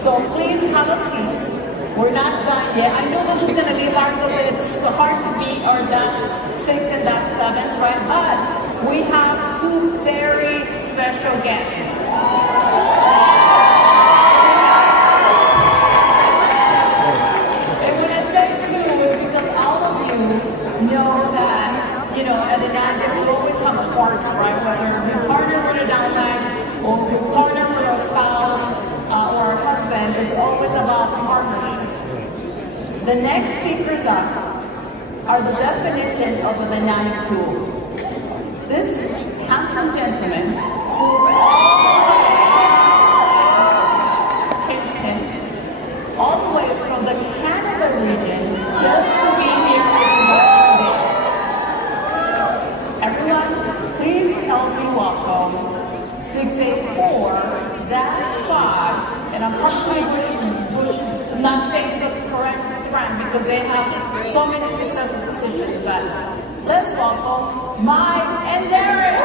So please have a seat. We're not done yet. I know this is going to be hard because it's hard to beat our dash 6 and dash 7s, right? But we have two very special guests. And when I say two, it's because all of you know that, at Enagic, we always have a partner, right? Whether we partner with a downline or we partner with our spouse or our husband, it's always about partnership. The next speakers up are the definition of an Enagic tool. This handsome gentleman flew all the way from the Canada region just to be here with us today. Everyone, please help me welcome 684-5, and I'm probably not saying the correct brand because they have so many successful positions, but let's welcome Mike and Darren.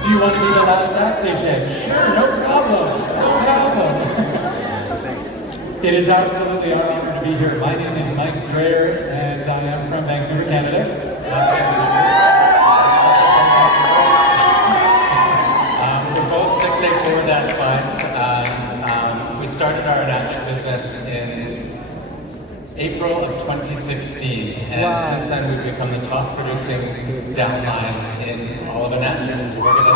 Do you want to do the last act? They said, sure, no problem. It is absolutely our honor to be here. My name is Mike Darren, and I am from Vancouver, Canada. We're both 684-5. We started our Enagic business in April of 2016, and since then we've become the top producing downline in all of Enagic. So we're going to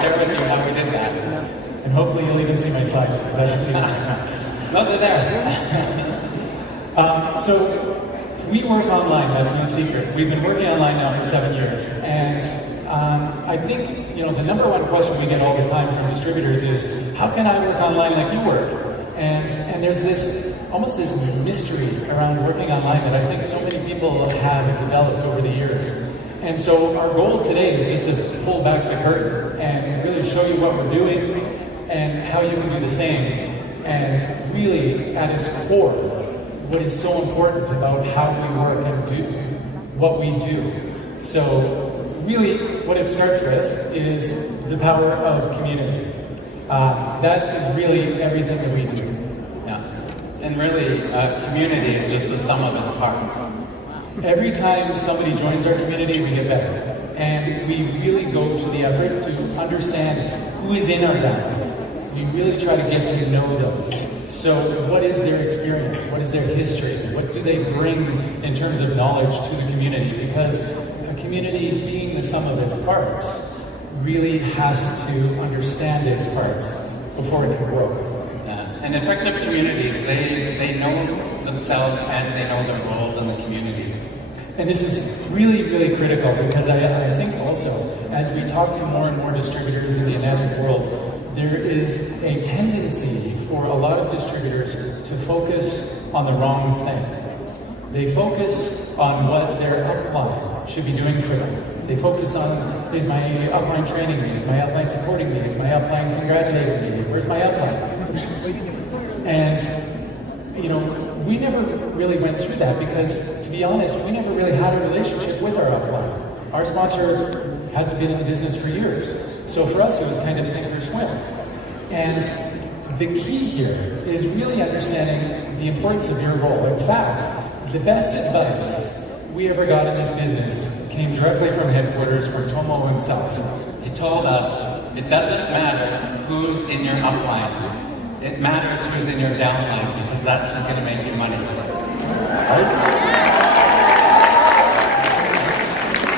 share with you how we did that. And hopefully you'll even see my slides, because I haven't seen them. No, they're there. So we work online, that's no secret. We've been working online now for 7 years, and I think the number one question we get all the time from distributors is, how can I work online like you work? And there's almost this mystery around working online that I think so many people have developed over the years. And so our goal today is just to pull back the curtain and really show you what we're doing and how you can do the same. And really, at its core, what is so important about how we work and do what we do. So really, what it starts with is the power of community. That is really everything that we do. Yeah. And really, community is just the sum of its parts. Every time somebody joins our community, we get better. And we really go to the effort to understand who is in our downline. We really try to get to know them. So what is their experience? What is their history? What do they bring in terms of knowledge to the community? Because a community, being the sum of its parts, really has to understand its parts before it can grow. And effective communities, they know themselves and they know their roles in the community. And this is really, really critical because I think also, as we talk to more and more distributors in the Enagic world, there is a tendency for a lot of distributors to focus on the wrong thing. They focus on what their upline should be doing for them. They focus on, is my upline training me? Is my upline supporting me? Is my upline congratulating me? Where's my upline? And, we never really went through that because, to be honest, we never really had a relationship with our upline. Our sponsor hasn't been in the business for years. So for us, it was kind of sink or swim. And the key here is really understanding the importance of your role. In fact, the best advice we ever got in this business came directly from headquarters from Tomo himself. He told us, it doesn't matter who's in your upline. It matters who's in your downline because that's who's going to make you money. Right?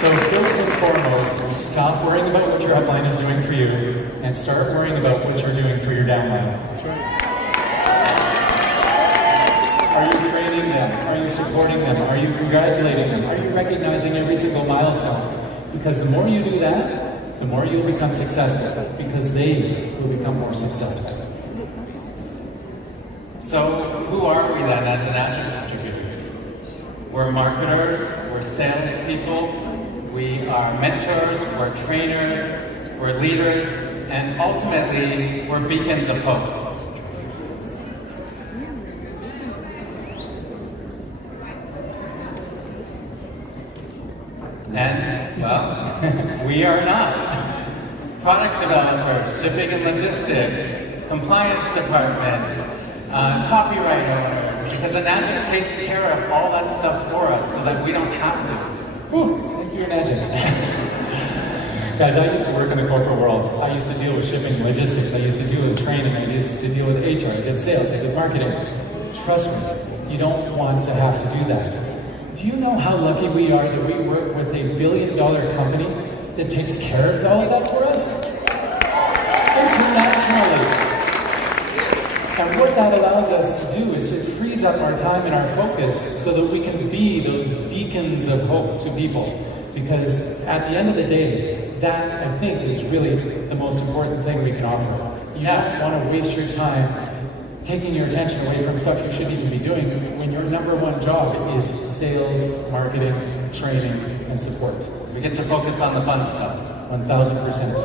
So first and foremost, stop worrying about what your upline is doing for you and start worrying about what you're doing for your downline. That's right. Are you training them? Are you supporting them? Are you congratulating them? Are you recognizing every single milestone? Because the more you do that, the more you'll become successful, because they will become more successful. So who are we then as Enagic distributors? We're marketers, we're salespeople, we are mentors, we're trainers, we're leaders, and ultimately, we're beacons of hope. And, well, we are not. Product developers, shipping and logistics, compliance departments, copyright owners, because Enagic takes care of all that stuff for us so that we don't have to. Ooh, thank you, Enagic. Guys, I used to work in the corporate world. I used to deal with shipping and logistics. I used to deal with training. I used to deal with HR. I did sales. I did marketing. Trust me, you don't want to have to do that. Do you know how lucky we are that we work with a billion-dollar company that takes care of all of that for us? Internationally. And what that allows us to do is it frees up our time and our focus so that we can be those beacons of hope to people. Because at the end of the day, that, I think, is really the most important thing we can offer. You don't want to waste your time taking your attention away from stuff you shouldn't even be doing when your number one job is sales, marketing, training, and support. We get to focus on the fun stuff. 1,000%.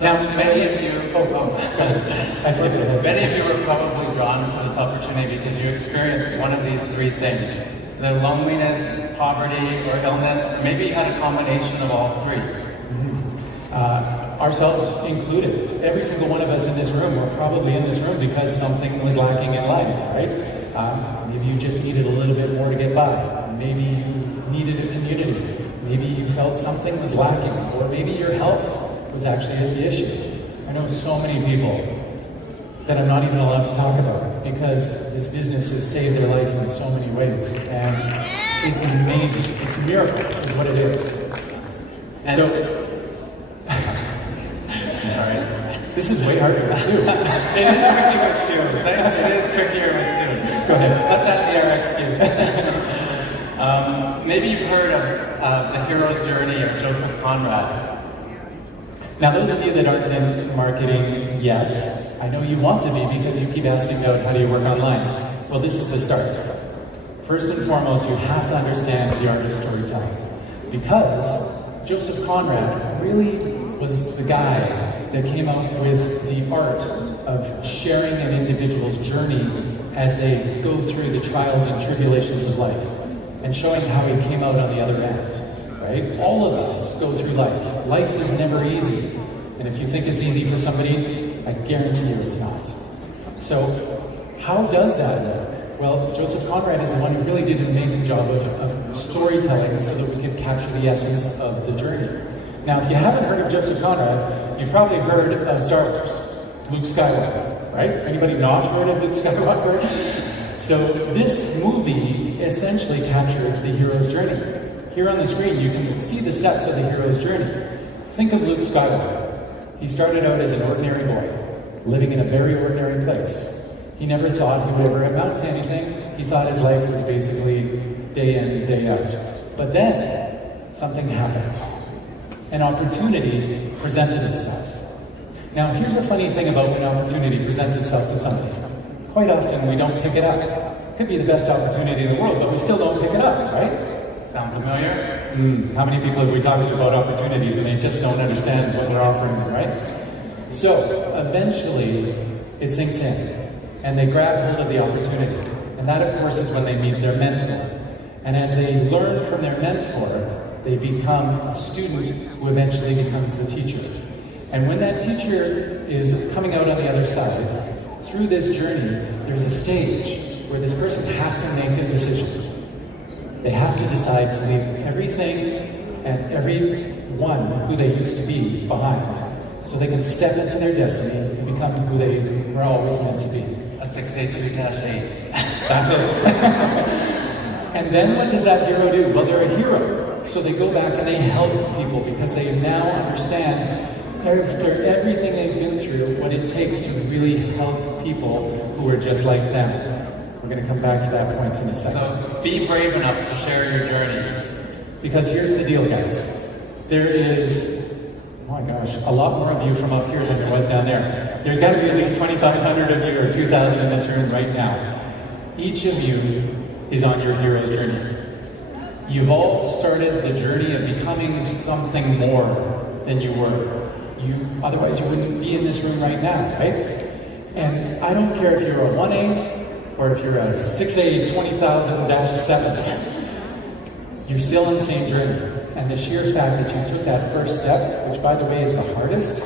Now, many of you, many of you were probably drawn to this opportunity because you experienced one of these three things: the loneliness, poverty, or illness. Maybe you had a combination of all three. Ourselves included. Every single one of us in this room, we're probably in this room because something was lacking in life, right? Maybe you just needed a little bit more to get by. Maybe you needed a community. Maybe you felt something was lacking, or maybe your health was actually the issue. I know so many people that I'm not even allowed to talk about because this business has saved their life in so many ways. And it's amazing. It's a miracle, is what it is. And this is way harder to do. It is tricky with two. It is trickier with two. Go ahead. Let that be our excuse. Maybe you've heard of the hero's journey of Joseph Conrad. Now, those of you that aren't in marketing yet, I know you want to be because you keep asking about how do you work online. Well, this is the start. First and foremost, you have to understand the art of storytelling. Because Joseph Conrad really was the guy that came up with the art of sharing an individual's journey as they go through the trials and tribulations of life and showing how he came out on the other end. Right? All of us go through life. Life is never easy. And if you think it's easy for somebody, I guarantee you it's not. So, how does that work? Well, Joseph Conrad is the one who really did an amazing job of storytelling so that we could capture the essence of the journey. Now, if you haven't heard of Joseph Conrad, you've probably heard of Star Wars, Luke Skywalker, right? Anybody not heard of Luke Skywalker? So, this movie essentially captured the hero's journey. Here on the screen, you can see the steps of the hero's journey. Think of Luke Skywalker. He started out as an ordinary boy, living in a very ordinary place. He never thought he would ever amount to anything. He thought his life was basically day in, day out. But then, something happened. An opportunity presented itself. Now, here's a funny thing about when opportunity presents itself to somebody. Quite often, we don't pick it up. It could be the best opportunity in the world, but we still don't pick it up, right? Sound familiar? How many people have we talked to about opportunities and they just don't understand what we're offering them, right? So, eventually, it sinks in, and they grab hold of the opportunity. And that, of course, is when they meet their mentor. And as they learn from their mentor, they become a student who eventually becomes the teacher. And when that teacher is coming out on the other side, through this journey, there's a stage where this person has to make a decision. They have to decide to leave everything and everyone who they used to be behind so they can step into their destiny and become who they were always meant to be. A 682-8. That's it. And then what does that hero do? Well, they're a hero. So they go back and they help people because they now understand after everything they've been through what it takes to really help people who are just like them. We're going to come back to that point in a second. So be brave enough to share your journey. Because here's the deal, guys. There is, oh my gosh, a lot more of you from up here than there was down there. There's got to be at least 2,500 of you or 2,000 in this room right now. Each of you is on your hero's journey. You've all started the journey of becoming something more than you were. Otherwise you wouldn't be in this room right now, right? And I don't care if you're a 1A or if you're a 6A 20,000-7, you're still on the same journey. And the sheer fact that you took that first step, which by the way is the hardest,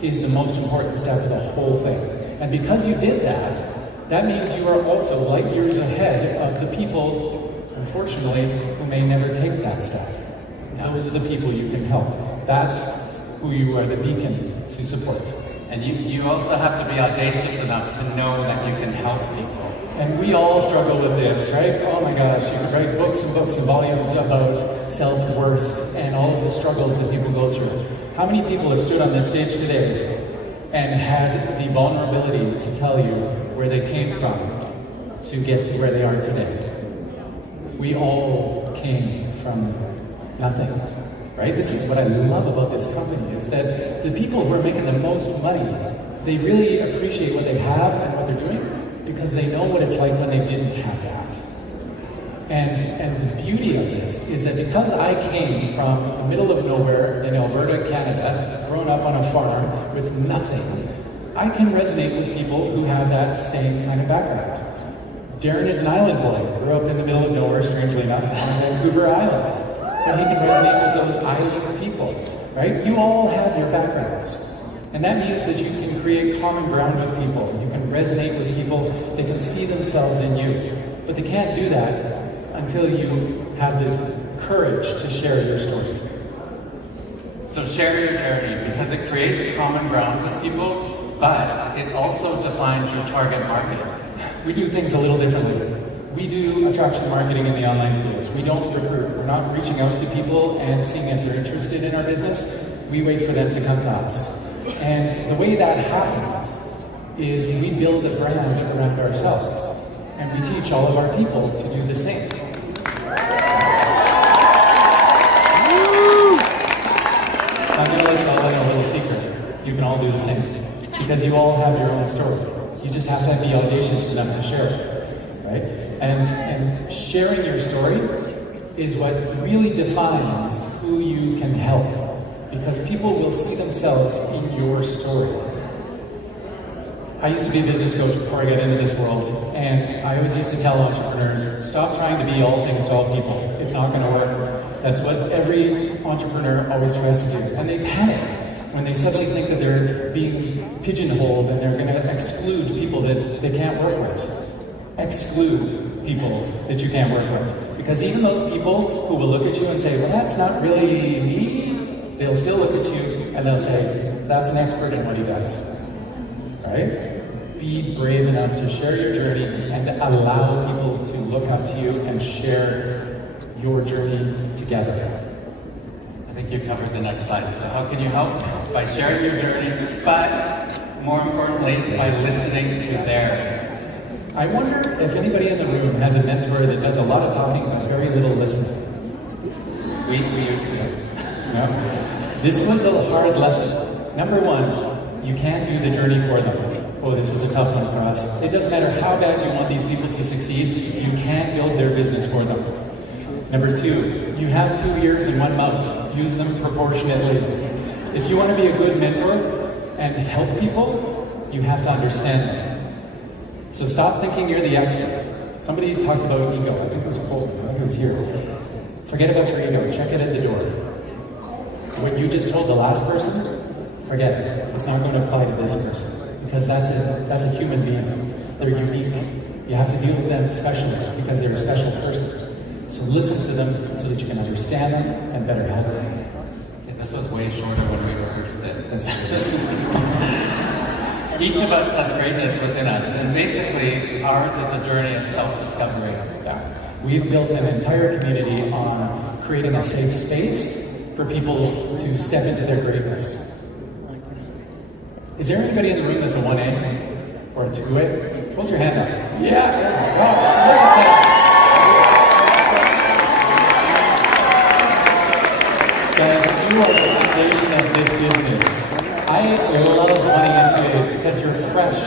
is the most important step of the whole thing. And because you did that, that means you are also light years ahead of the people, unfortunately, who may never take that step. Those are the people you can help. That's who you are the beacon to support. And you also have to be audacious enough to know that you can help people. And we all struggle with this, right? Oh my gosh, you can write books and books and volumes about self-worth and all of the struggles that people go through. How many people have stood on this stage today and had the vulnerability to tell you where they came from to get to where they are today? We all came from nothing, right? This is what I love about this company, is that the people who are making the most money, they really appreciate what they have and what they're doing because they know what it's like when they didn't have that. And the beauty of this is that because I came from the middle of nowhere in Alberta, Canada, grown up on a farm with nothing, I can resonate with people who have that same kind of background. Darren is an island boy, grew up in the middle of nowhere, strangely enough, on Vancouver Island. But he can resonate with those island people, right? You all have your backgrounds. And that means that you can create common ground with people. You can resonate with people. They can see themselves in you. But they can't do that until you have the courage to share your story. So share your journey, because it creates common ground with people, but it also defines your target market. We do things a little differently. We do attraction marketing in the online space. We don't recruit. We're not reaching out to people and seeing if they're interested in our business. We wait for them to come to us. And the way that happens is we build a brand around ourselves. And we teach all of our people to do the same. I'm going to let you all in a little secret. You can all do the same. Because you all have your own story. You just have to be audacious enough to share it. Right? And sharing your story is what really defines who you can help. Because people will see themselves in your story. I used to be a business coach before I got into this world, and I always used to tell entrepreneurs, stop trying to be all things to all people. It's not going to work. That's what every entrepreneur always tries to do. And they panic when they suddenly think that they're being pigeonholed and they're going to exclude people that they can't work with. Exclude people that you can't work with. Because even those people who will look at you and say, well, that's not really me, they'll still look at you and they'll say, that's an expert in what he does. Right? Be brave enough to share your journey and allow people to look up to you and share your journey together. I think you covered the next slide. So how can you help? By sharing your journey, but more importantly, by listening to theirs. I wonder if anybody in the room has a mentor that does a lot of talking but very little listening. We used to. No? This was a hard lesson. Number one, you can't do the journey for them. Oh, this was a tough one for us. It doesn't matter how bad you want these people to succeed, you can't build their business for them. Number two, you have 2 ears and 1 mouth. Use them proportionately. If you want to be a good mentor and help people, you have to understand them. So stop thinking you're the expert. Somebody talked about ego. I think it was Colton. I think it was here. Forget about your ego. Check it at the door. What you just told the last person, forget it. It's not going to apply to this person. Because that's a human being. They're unique. You have to deal with them specially because they're a special person. So listen to them so that you can understand them and better help them. Yeah, this was way shorter when we rehearsed it. Each of us has greatness within us, and basically ours is a journey of self-discovery. Yeah. We've built an entire community on creating a safe space for people to step into their greatness. Is there anybody in the room that's a 1A or a 2A? Hold your hand up. Yeah. foundation of this business. I love wanting into it is because you're fresh.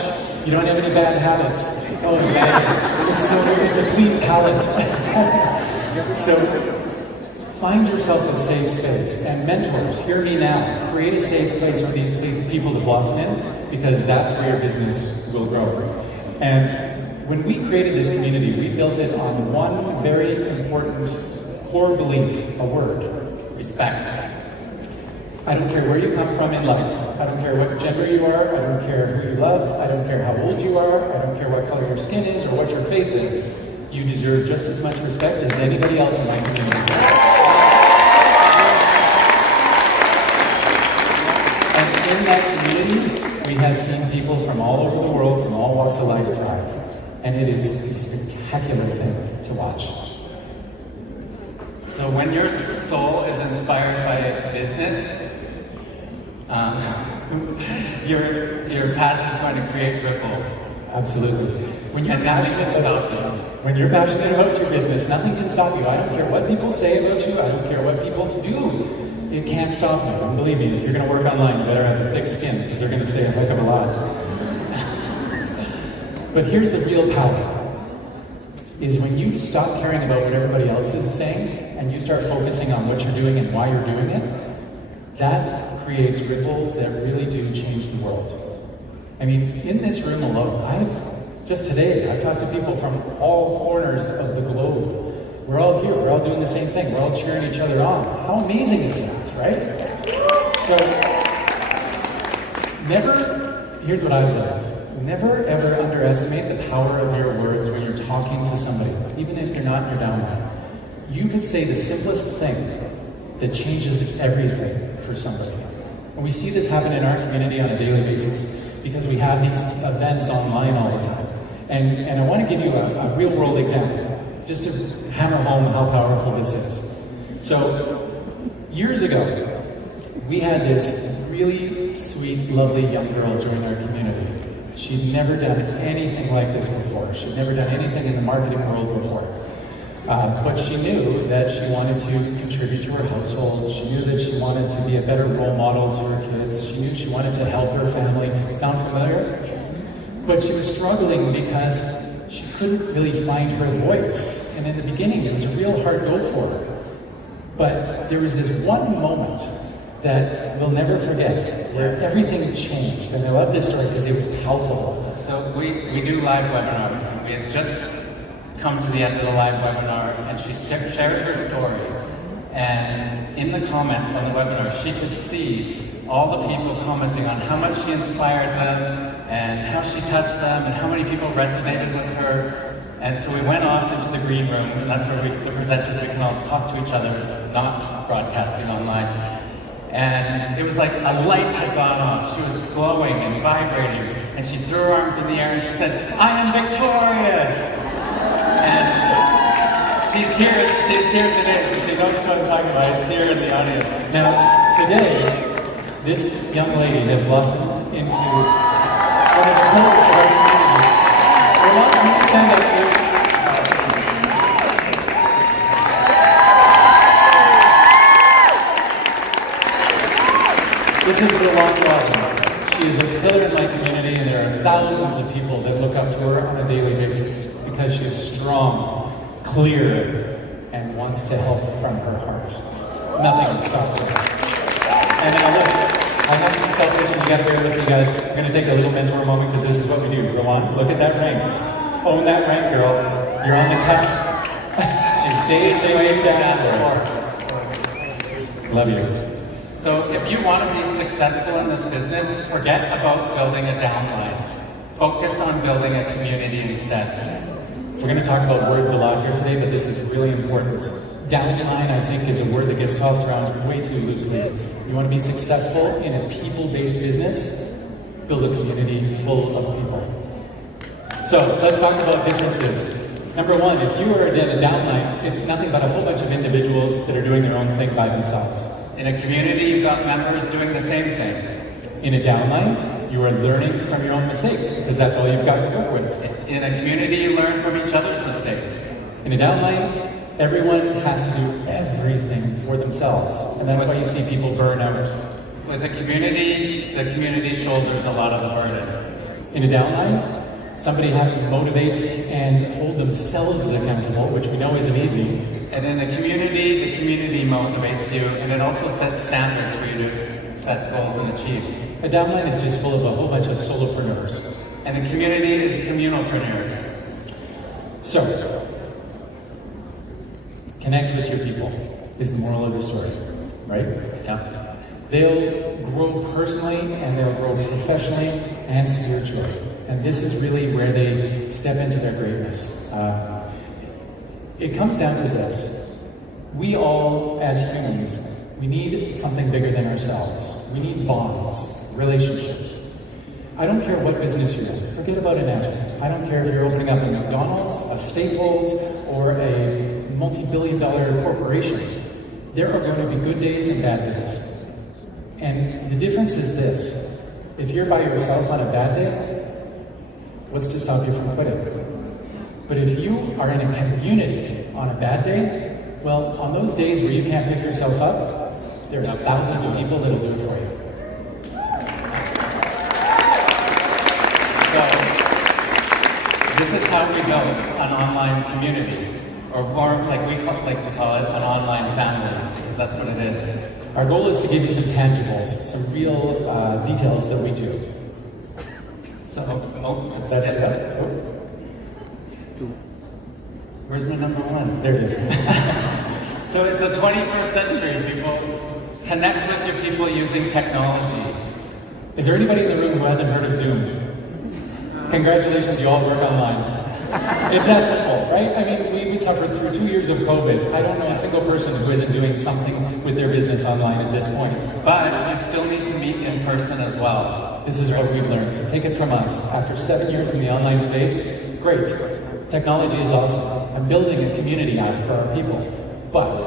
You don't have any bad habits. Oh, it's a clean palate. So find yourself a safe space. And mentors, hear me now. Create a safe place for these people to blossom in, because that's where your business will grow. And when we created this community, we built it on one very important core belief, a word: respect. I don't care where you come from in life. I don't care what gender you are. I don't care who you love. I don't care how old you are. I don't care what color your skin is or what your faith is. You deserve just as much respect as anybody else in my community. And in that community, we have seen people from all over the world, from all walks of life thrive. And it is a spectacular thing to watch. So when your soul is inspired by business, your passion is going to create ripples. Absolutely. When you're passionate about your business, nothing can stop you. I don't care what people say about you. I don't care what people do. It can't stop you. And believe me, if you're going to work online, you better have a thick skin, because they're going to say a heck of a lot. But here's the real power. Is when you stop caring about what everybody else is saying, and you start focusing on what you're doing and why you're doing it, that creates ripples that really do change the world. I mean, in this room alone, just today, I've talked to people from all corners of the globe. We're all here, we're all doing the same thing, we're all cheering each other on. How amazing is that, right? So, here's what I've learned. Never ever underestimate the power of your words when you're talking to somebody, even if you're not in your downline. You could say the simplest thing that changes everything for somebody. And we see this happen in our community on a daily basis because we have these events online all the time. And I want to give you a real world example, just to hammer home how powerful this is. So, years ago, we had this really sweet, lovely young girl join our community. She'd never done anything like this before. She'd never done anything in the marketing world before. But she knew that she wanted to contribute to her household. She knew that she wanted to be a better role model to her kids. She knew she wanted to help her family. Sound familiar? But she was struggling because she couldn't really find her voice. And in the beginning, it was a real hard go for her. But there was this one moment that we'll never forget, where everything changed. And I love this story because it was palpable. So we do live webinars. We had just come to the end of the live webinar, and she shared her story. And in the comments on the webinar, she could see all the people commenting on how much she inspired them, and how she touched them, and how many people resonated with her. And so we went off into the green room, and that's where the presenters, we can all talk to each other, not broadcasting online. And it was like a light had gone off. She was glowing and vibrating, and she threw her arms in the air and she said, "I am victorious!" And she's here today, so she knows what I'm talking about. It's here in the audience. Now, today, this young lady has blossomed into one of the pillars of our community. I want you to stand up here. This is Rowan Robin. She is a pillar in my community, and there are thousands of people that look up to her on a daily basis because she is strong, clear, and wants to help from her heart. Nothing stops her. And now look, I'm not being selfish, and you gotta bear with me, guys. We're gonna take a little mentor moment because this is what we do. Rowan, look at that ring. Own that ring, girl. You're on the cusp. She's days away from that. Love you. So if you want to be successful in this business, forget about building a downline. Focus on building a community instead. We're going to talk about words a lot here today, but this is really important. Downline, I think, is a word that gets tossed around way too loosely. You want to be successful in a people-based business? Build a community full of people. So let's talk about differences. Number one, if you are in a downline, it's nothing but a whole bunch of individuals that are doing their own thing by themselves. In a community, you've got members doing the same thing. In a downline, you are learning from your own mistakes because that's all you've got to work with. In a community, you learn from each other's mistakes. In a downline, Everyone has to do everything for themselves, and that's why you see people burn out. With a community, the community shoulders a lot of the burden. In a downline, somebody has to motivate and hold themselves accountable, which we know isn't easy. And in a community, the community motivates you, and it also sets standards for you to set goals and achieve. A downline is just full of a whole bunch of solopreneurs. And a community is communalpreneurs. So, connect with your people is the moral of the story, right? Yeah. They'll grow personally and they'll grow professionally and spiritually. And this is really where they step into their greatness. It comes down to this. We all, as humans, we need something bigger than ourselves. We need bonds, relationships. I don't care what business you're in. Forget about Enagic. I don't care if you're opening up a McDonald's, a Staples, or a multi-billion-dollar corporation. There are going to be good days and bad days. And the difference is this. If you're by yourself on a bad day, what's to stop you from quitting? But if you are in a community on a bad day, well, on those days where you can't pick yourself up, there's thousands of people that'll do it for you. So, this is how we build an online community, or more like we like to call it, an online family, because that's what it is. Our goal is to give you some tangibles, some real details that we do. So, That's it. Where's my number one? There it is. So it's the 21st century, people. Connect with your people using technology. Is there anybody in the room who hasn't heard of Zoom? Congratulations, you all work online. It's that simple, right? I mean, we suffered through 2 years of COVID. I don't know a single person who isn't doing something with their business online at this point. But you still need to meet in person as well. This is what we've learned. Take it from us. After 7 years in the online space, great. Technology is awesome. I'm building a community app for our people. But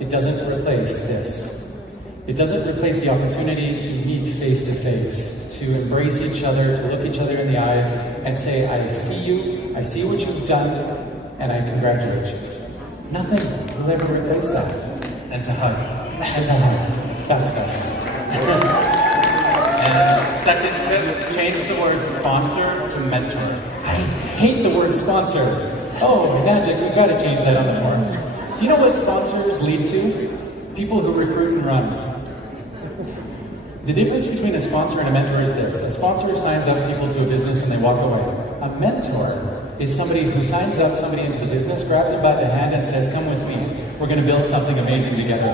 it doesn't replace this. It doesn't replace the opportunity to meet face to face, to embrace each other, to look each other in the eyes and say, I see you, I see what you've done, and I congratulate you. Nothing will ever replace that. And to hug. And to hug. That's the best one. And second tip, change the word sponsor to mentor. I hate the word sponsor. Oh, Enagic, we've got to change that on the forums. Do you know what sponsors lead to? People who recruit and run. The difference between a sponsor and a mentor is this. A sponsor signs up people to a business and they walk away. A mentor is somebody who signs up somebody into the business, grabs them by the hand and says, come with me. We're going to build something amazing together.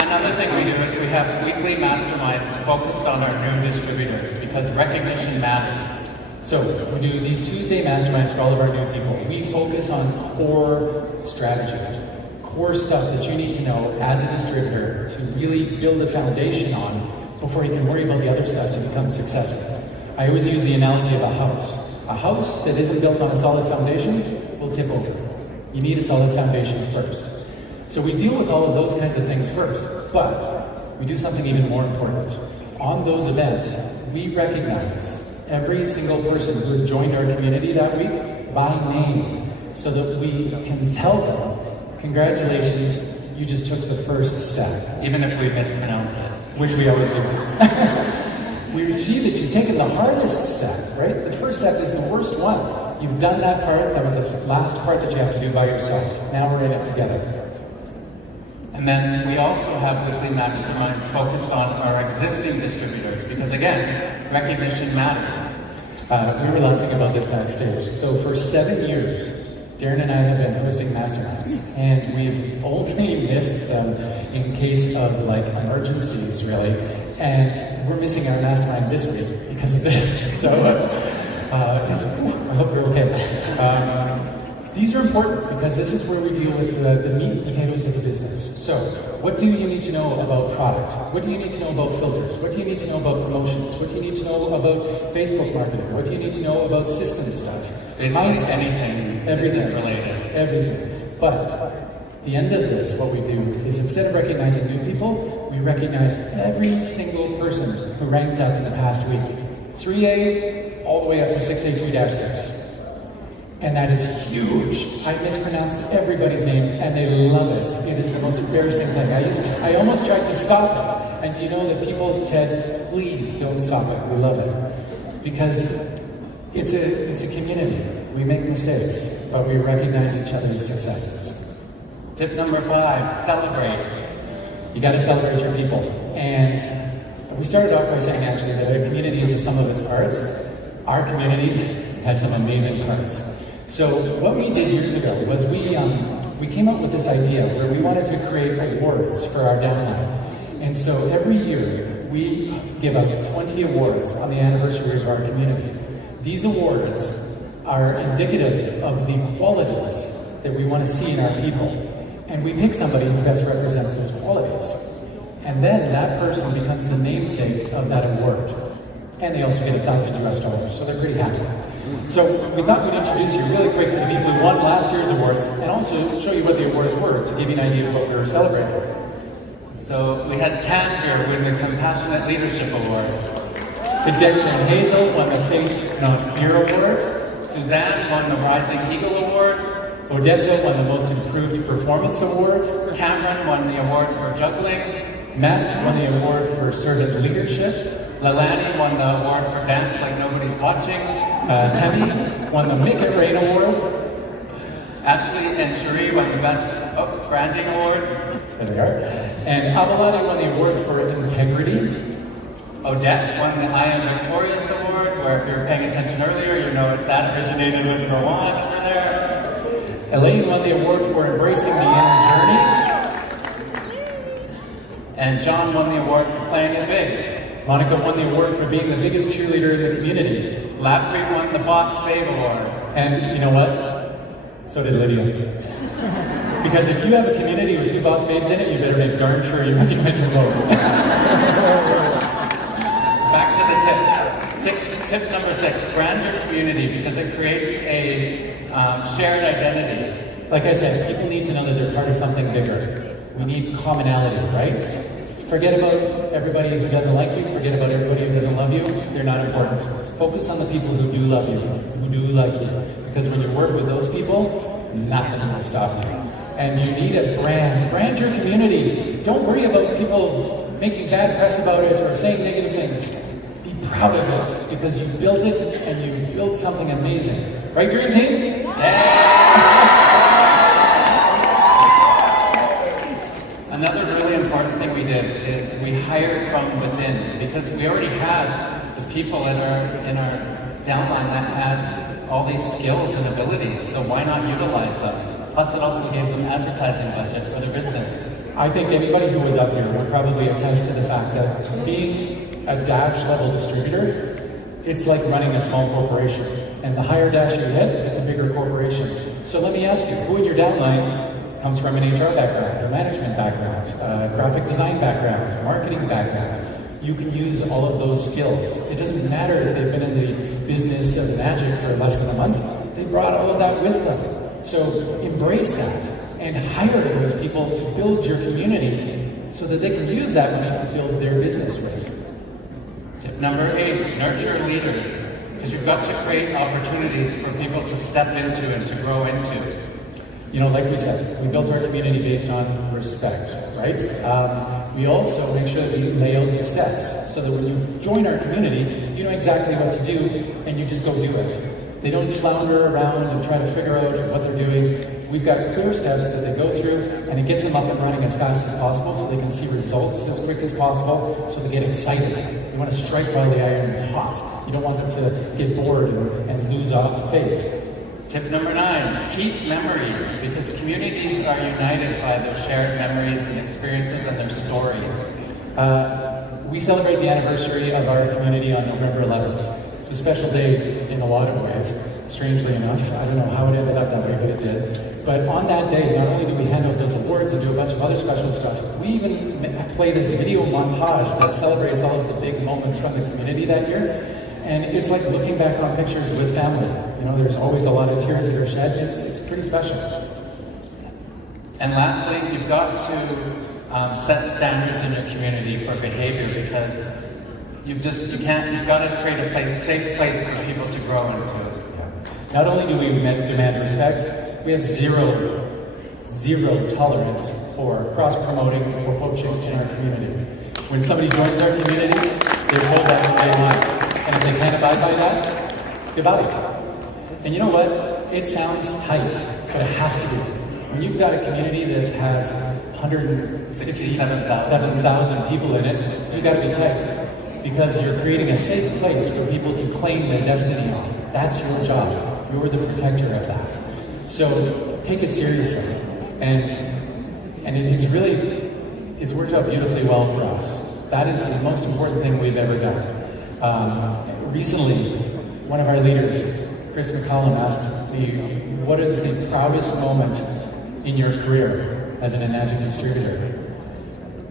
Another thing we do is we have weekly masterminds focused on our new distributors because recognition matters. So we do these Tuesday masterminds for all of our new people. We focus on core strategy, core stuff that you need to know as a distributor to really build a foundation on before you can worry about the other stuff to become successful. I always use the analogy of a house. A house that isn't built on a solid foundation will tip over. You need a solid foundation first. So we deal with all of those kinds of things first, but we do something even more important. On those events, we recognize every single person who has joined our community that week by name so that we can tell them, congratulations, you just took the first step. Even if we mispronounce it. Which we always do. We see that you've taken the hardest step, right? The first step is the worst one. You've done that part, that was the last part that you have to do by yourself. Now we're in it together. And then we also have weekly masterminds focused on our existing distributors because again, recognition matters. We were laughing about this backstage. So for 7 years, Darren and I have been hosting masterminds, and we've only missed them in case of like emergencies, really. And we're missing our mastermind this week because of this. So I hope you're okay. These are important because this is where we deal with the meat and potatoes of the business. So, what do you need to know about product? What do you need to know about filters? What do you need to know about promotions? What do you need to know about Facebook marketing? What do you need to know about system stuff? Mindset, anything, everything related. Everything. But at the end of this, what we do is instead of recognizing new people, we recognize every single person who ranked up in the past week. 3A all the way up to 6A2-6. And that is huge. I mispronounced everybody's name, and they love it. It is the most embarrassing thing. I almost tried to stop it. And do you know that people, Ted, please don't stop it. We love it. Because it's a community. We make mistakes, but we recognize each other's successes. Tip number 5, celebrate. You got to celebrate your people. And we started off by saying, actually, that a community is the sum of its parts. Our community has some amazing parts. So what we did years ago was we came up with this idea where we wanted to create awards for our downline. And so every year we give out 20 awards on the anniversary of our community. These awards are indicative of the qualities that we want to see in our people. And we pick somebody who best represents those qualities. And then that person becomes the namesake of that award. And they also get $1,000 US, so they're pretty happy. So we thought we'd introduce you really quick to the people who won last year's awards and also show you what the awards were to give you an idea of what we were celebrating. So we had Tanvir win the Compassionate Leadership Award. The Dexter and Hazel won the Faith Not Fear Award. Suzanne won the Rising Eagle Award. Odessa won the Most Improved Performance Award. Cameron won the award for juggling. Matt won the award for servant leadership. Lalani won the award for dance like nobody's watching. Tammy won the Make It Rain Award. Ashley and Cherie won the Best Branding Award. There they are. And Abalani won the award for integrity. Odette won the I Am Victorious Award, where if you were paying attention earlier, you know that originated with Rowan over there. Elaine won the award for embracing the inner journey. And John won the award for playing it big. Monica won the award for being the biggest cheerleader in the community. Laptree won the Boss Babe Award. And you know what? So did Lydia. Because if you have a community with 2 boss babes in it, you better make darn sure you recognize them both. Back to the tip. Tip number 6, brand your community because it creates a shared identity. Like I said, people need to know that they're part of something bigger. We need commonality, right? Forget about everybody who doesn't like you, forget about everybody who doesn't love you. They're not important. Focus on the people who do love you, who do like you. Because when you work with those people, nothing will stop you. And you need a brand. Brand your community. Don't worry about people making bad press about it or saying negative things. Be proud of it because you built it and you built something amazing. Right, Dream Team? Another really important thing we did is we hired from within because we already had the people in our downline that had all these skills and abilities. So why not utilize them? Plus, it also gave them advertising budget for their business. I think anybody who was up here would probably attest to the fact that being a Dash level distributor, it's like running a small corporation. And the higher Dash you hit, it's a bigger corporation. So let me ask you, who in your downline comes from an HR background, a management background, a graphic design background, marketing background? You can use all of those skills. It doesn't matter if they've been in the business of Enagic for less than a month. They brought all of that with them. So embrace that and hire those people to build your community so that they can use that money to build their business with. Tip number 8, nurture leaders. Because you've got to create opportunities for people to step into and to grow into. You know, like we said, we built our community based on respect, right? We also make sure that we lay out the steps so that when you join our community, you know exactly what to do and you just go do it. They don't flounder around and try to figure out what they're doing. We've got clear steps that they go through, and it gets them up and running as fast as possible so they can see results as quick as possible, so they get excited. You want to strike while the iron is hot. You don't want them to get bored and lose all faith. Tip number 9, keep memories, because communities are united by their shared memories and experiences and their stories. We celebrate the anniversary of our community on November 11th. It's a special day in a lot of ways, strangely enough. I don't know how it ended up that way, but it did. But on that day, not only do we hand out those awards and do a bunch of other special stuff, we even play this video montage that celebrates all of the big moments from the community that year. And it's like looking back on pictures with family. You know, there's always a lot of tears that are shed. It's pretty special. And lastly, you've got to set standards in your community for behavior because you've got to create a safe place for people to grow into. Yeah. Not only do we demand respect, we have zero tolerance for cross-promoting or poaching in our community. When somebody joins our community, they're told that from day one. And if they can't abide by that, goodbye. And you know what? It sounds tight, but it has to be. When you've got a community that has 167,000 people in it, you've got to be tight. Because you're creating a safe place for people to claim their destiny on. That's your job. You're the protector of that. So take it seriously. And it's worked out beautifully well for us. That is the most important thing we've ever done. Recently, one of our leaders, Chris McCollum, asked me, what is the proudest moment in your career as an Enagic distributor?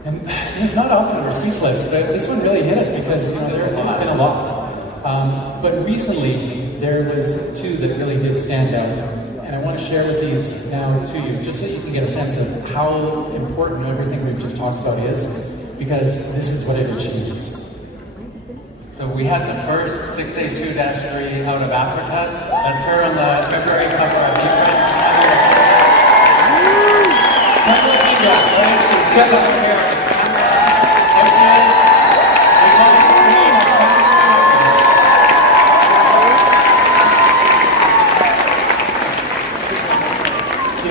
And it's not often we're speechless, but this one really hit us because there have been a lot. But recently, there was two that really did stand out. And I want to share with these now to you, just so you can get a sense of how important everything we've just talked about is, because this is what it achieves. So we had the first 682-3 out of Africa. That's her on the February cover of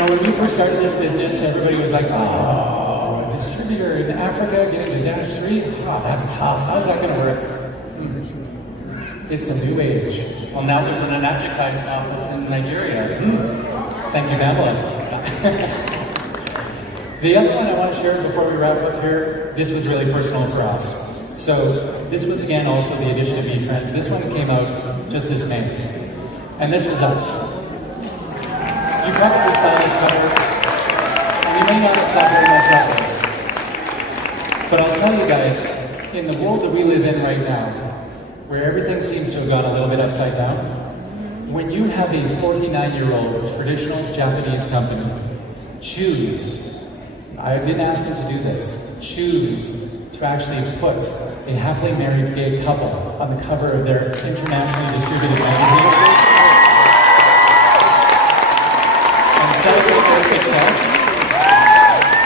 when we first started this business, everybody was like, oh, a distributor in Africa getting to -3? Oh, that's tough. How's that going to work? It's a new age. Well, now there's an Enagic office in Nigeria. Thank you, Madeline. The other one I want to share before we wrap up here, this was really personal for us. So this was, again, also the addition of Be Friends. This one came out just this May. And this was us. You probably saw this cover, and you may not have thought very much about this. But I'll tell you guys, in the world that we live in right now, where everything seems to have gone a little bit upside down, when you have a 49-year-old traditional Japanese company choose, I didn't ask them to do this, choose to actually put a happily married gay couple on the cover of their internationally distributed magazine and celebrate their success,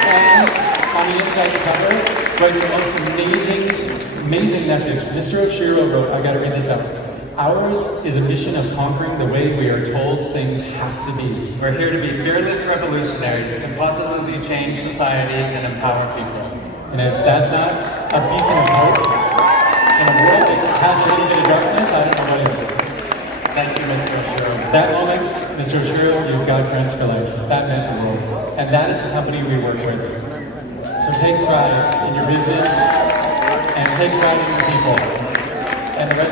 and on the inside cover, write the most amazing message. Mr. Oshiro wrote, I gotta read this out. Ours is a mission of conquering the way we are told things have to be. We're here to be fearless revolutionaries, to positively change society and empower people. And if that's not a beacon of hope in a world that has a little bit of darkness, I don't know what is. Thank you, Mr. Oshiro. That moment, Mr. Oshiro, you've got friends for life. That meant the world. And that is the company we work with. So take pride in your business and take pride in your people. And the rest